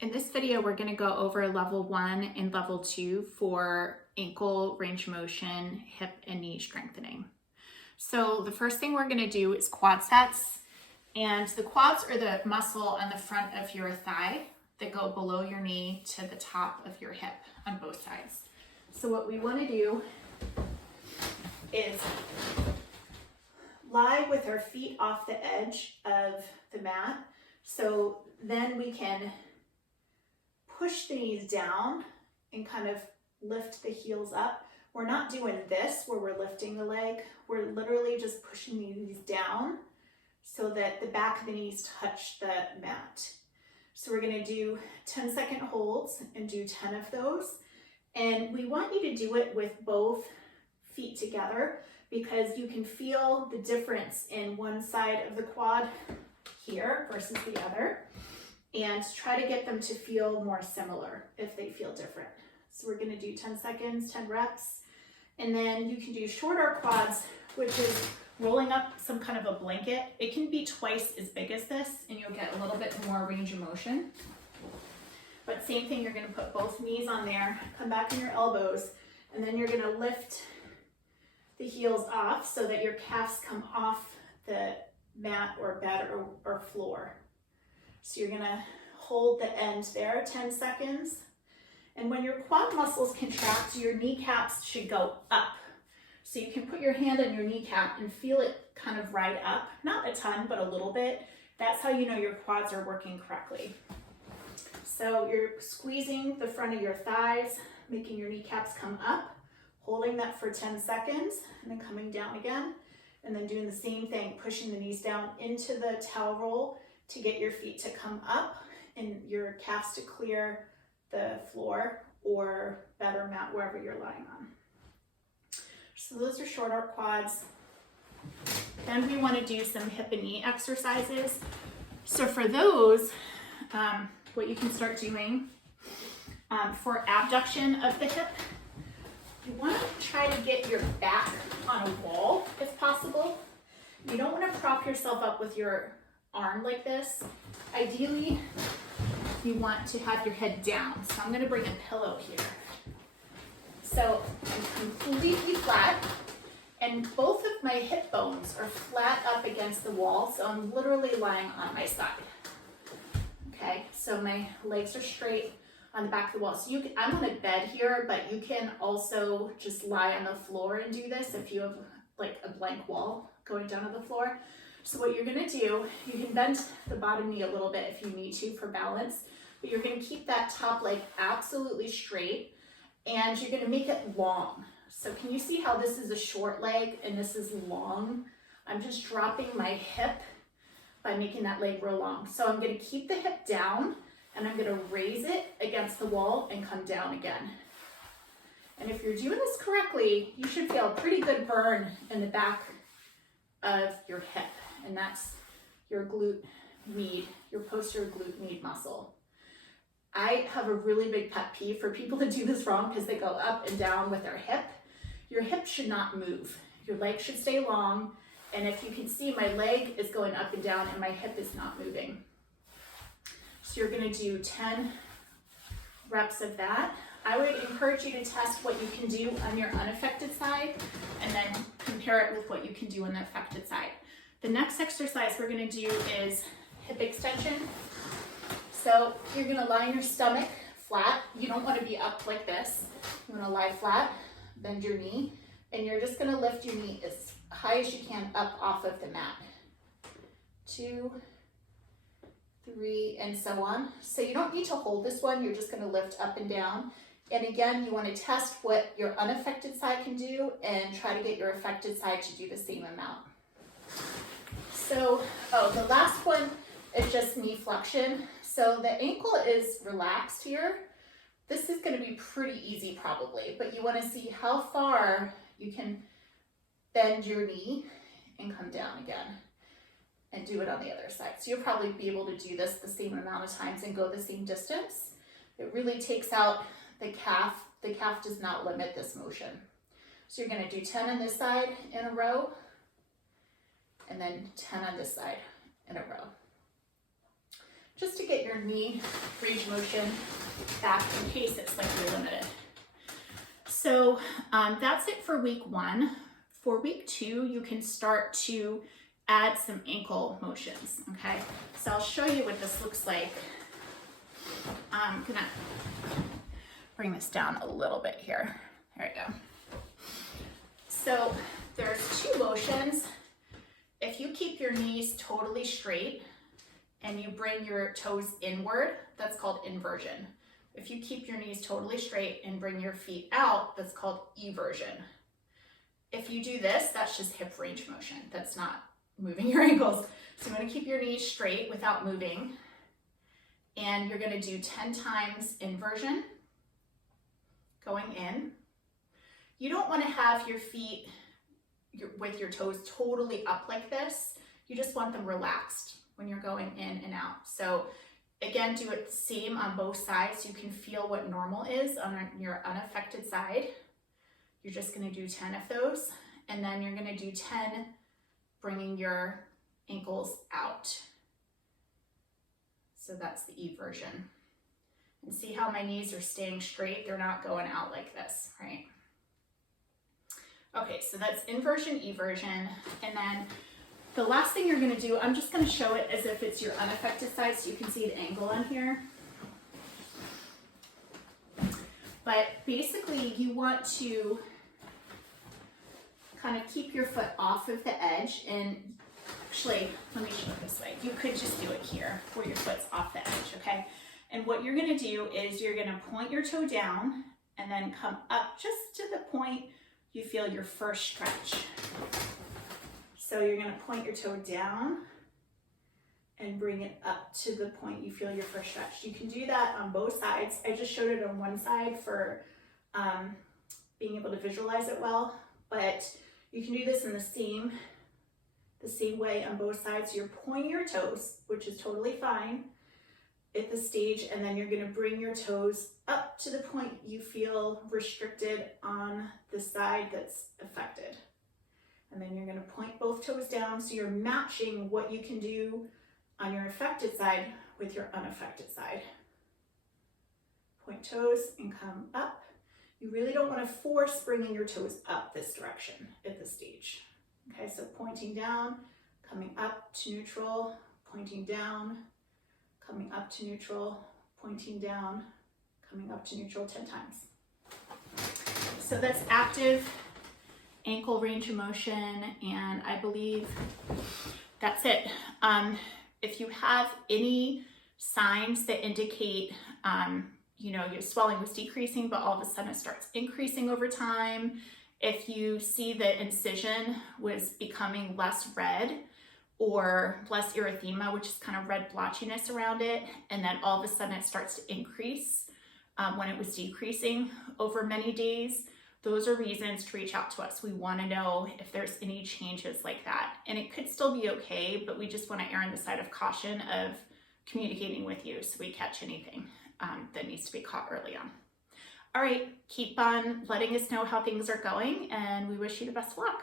In this video, we're going to go over level 1 and level 2 for ankle range of motion, hip and knee strengthening. So the first thing we're going to do is quad sets, and the quads are the muscle on the front of your thigh that go below your knee to the top of your hip on both sides. So what we want to do is lie with our feet off the edge of the mat, so then we can push the knees down and kind of lift the heels up. We're not doing this where we're lifting the leg. We're literally just pushing the knees down so that the back of the knees touch the mat. So we're going to do 10-second holds and do 10 of those. And we want you to do it with both feet together because you can feel the difference in one side of the quad here versus the other, and try to get them to feel more similar if they feel different. So we're going to do 10 seconds, 10 reps, and then you can do shorter quads, which is rolling up some kind of a blanket. It can be twice as big as this, and you'll get a little bit more range of motion. But same thing, you're going to put both knees on there, come back on your elbows, and then you're going to lift the heels off so that your calves come off the mat or bed or floor. So you're gonna hold the end there, 10 seconds. And when your quad muscles contract, your kneecaps should go up. So you can put your hand on your kneecap and feel it kind of ride up, not a ton, but a little bit. That's how you know your quads are working correctly. So you're squeezing the front of your thighs, making your kneecaps come up, holding that for 10 seconds, and then coming down again. And then doing the same thing, pushing the knees down into the towel roll to get your feet to come up and your calves to clear the floor or bed or mat, wherever you're lying on. So those are shorter quads. Then we want to do some hip and knee exercises. So for those, what you can start doing for abduction of the hip, you want to try to get your back on a wall if possible. You don't want to prop yourself up with your arm like this. Ideally, you want to have your head down. So I'm going to bring a pillow here. So I'm completely flat, and both of my hip bones are flat up against the wall, so I'm literally lying on my side. Okay, so my legs are straight on the back of the wall. So I'm on a bed here, but you can also just lie on the floor and do this if you have like a blank wall going down to the floor. So what you're gonna do, you can bend the bottom knee a little bit if you need to for balance, but you're gonna keep that top leg absolutely straight, and you're gonna make it long. So can you see how this is a short leg and this is long? I'm just dropping my hip by making that leg real long. So I'm gonna keep the hip down, and I'm gonna raise it against the wall and come down again. And if you're doing this correctly, you should feel a pretty good burn in the back of your hip, and that's your glute med, your posterior glute med muscle. I have a really big pet peeve for people to do this wrong because they go up and down with their hip. Your hip should not move. Your leg should stay long, and if you can see, my leg is going up and down and my hip is not moving. So you're going to do 10 reps of that. I would encourage you to test what you can do on your unaffected side and then compare it with what you can do on the affected side. The next exercise we're going to do is hip extension. So you're going to lie on your stomach flat. You don't want to be up like this. You want to lie flat, bend your knee, and you're just going to lift your knee as high as you can up off of the mat. 2, 3, and so on. So you don't need to hold this one, you're just going to lift up and down. And again, you want to test what your unaffected side can do and try to get your affected side to do the same amount. So, the last one is just knee flexion. So the ankle is relaxed here. This is going to be pretty easy probably, but you want to see how far you can bend your knee and come down again. And do it on the other side. So you'll probably be able to do this the same amount of times and go the same distance. It really takes out the calf. The calf does not limit this motion. So you're going to do 10 on this side in a row, and then 10 on this side in a row. just to get your knee range of motion back in case it's slightly limited. So that's it for week 1. For week 2, you can start to add some ankle motions, okay? So I'll show you what this looks like. I'm gonna bring this down a little bit here. There we go. So there's 2 motions. If you keep your knees totally straight and you bring your toes inward, that's called inversion. If you keep your knees totally straight and bring your feet out, that's called eversion. If you do this, that's just hip range of motion. That's not moving your ankles. So you want to keep your knees straight without moving. And you're going to do 10 times inversion, going in. You don't want to have your feet with your toes totally up like this. You just want them relaxed when you're going in and out. So again, do it the same on both sides so you can feel what normal is on your unaffected side. You're just going to do 10 of those, and then you're going to do 10 bringing your ankles out. So that's the eversion. And see how my knees are staying straight? They're not going out like this, right? Okay, so that's inversion, eversion, and then the last thing you're going to do, I'm just going to show it as if it's your unaffected side so you can see the angle on here. But basically you want to kind of keep your foot off of the edge, and actually, let me show it this way. You could just do it here where your foot's off the edge, okay? And what you're going to do is you're going to point your toe down and then come up just to the point you feel your first stretch. So you're going to point your toe down and bring it up to the point you feel your first stretch. You can do that on both sides. I just showed it on one side for being able to visualize it well, but you can do this in the same way on both sides. So you're pointing your toes, which is totally fine at this stage, and then you're going to bring your toes up to the point you feel restricted on the side that's affected. And then you're going to point both toes down so you're matching what you can do on your affected side with your unaffected side. Point toes and come up. You really don't want to force bringing your toes up this direction at this stage. Okay, so pointing down, coming up to neutral, pointing down, coming up to neutral, pointing down, coming up to neutral 10 times. So that's active ankle range of motion, and I believe that's it. If you have any signs that indicate your swelling was decreasing, but all of a sudden it starts increasing over time, if you see the incision was becoming less red or less erythema, which is kind of red blotchiness around it, and then all of a sudden it starts to increase when it was decreasing over many days, those are reasons to reach out to us. We want to know if there's any changes like that. And it could still be okay, but we just want to err on the side of caution of communicating with you so we catch anything that needs to be caught early on. All right, keep on letting us know how things are going, and we wish you the best of luck.